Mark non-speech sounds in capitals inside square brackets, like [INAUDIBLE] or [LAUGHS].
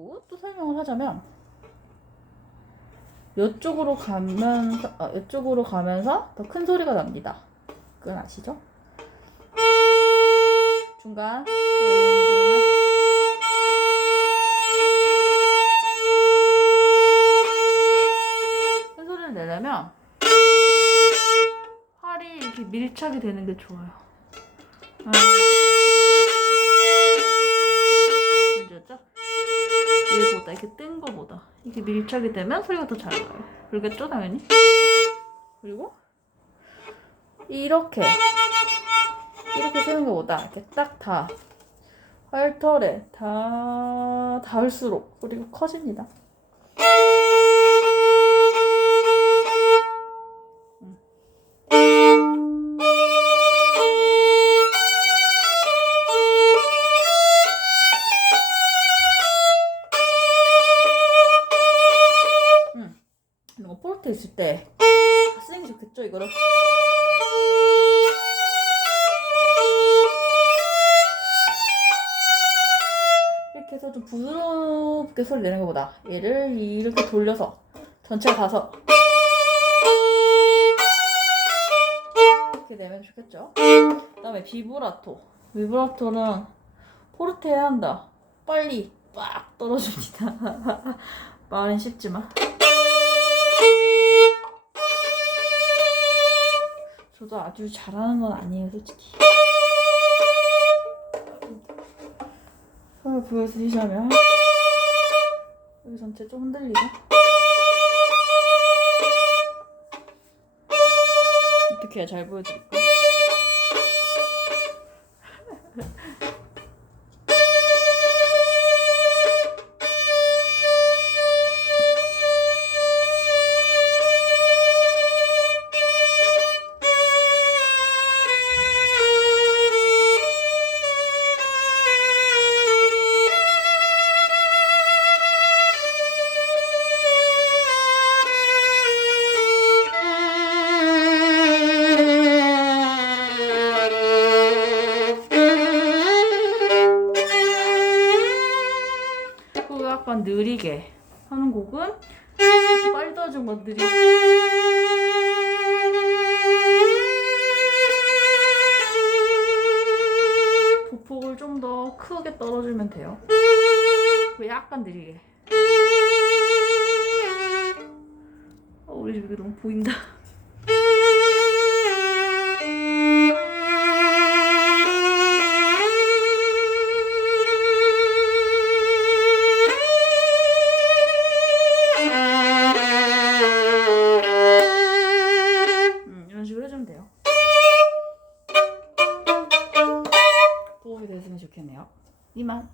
그리고 또 설명을 하자면 이쪽으로 가면서 아, 이쪽으로 가면서 더 큰 소리가 납니다. 그건 아시죠? 중간 큰 소리를 내려면 활이 이렇게 밀착이 되는 게 좋아요. 아. 얘보다 이렇게 뜬 거보다 이렇게 밀착이 되면 소리가 더 잘 나요. 그러겠죠, 당연히? 그리고 이렇게 이렇게 쓰는 것보다 이렇게 딱 다 활털에 다 닿을수록 소리가 커집니다. 포르테 있을 때다 쓰는 게 좋겠죠, 이거를. 이렇게 해서 좀 부드럽게 소리 내는 것보다 얘를 이렇게 돌려서 전체 가서 이렇게 내면 좋겠죠. 그 다음에 비브라토. 비브라토는 포르테 해야 한다. 빨리 빡 떨어집니다. [LAUGHS] 말은 쉽지만. 저도 아주 잘하는 건 아니에요, 솔직히. 손을 보여드리자면 여기 전체 좀 흔들리죠? 어떻게 해야 잘 보여드릴까? 약간 느리게 하는 곡은 빨리 떨어지는 건 느리게 보폭을 좀 더 크게 떨어주면 돼요. 약간 느리게. 어, 우리 집 이게 너무 보인다 됐으면 좋겠네요. 이만.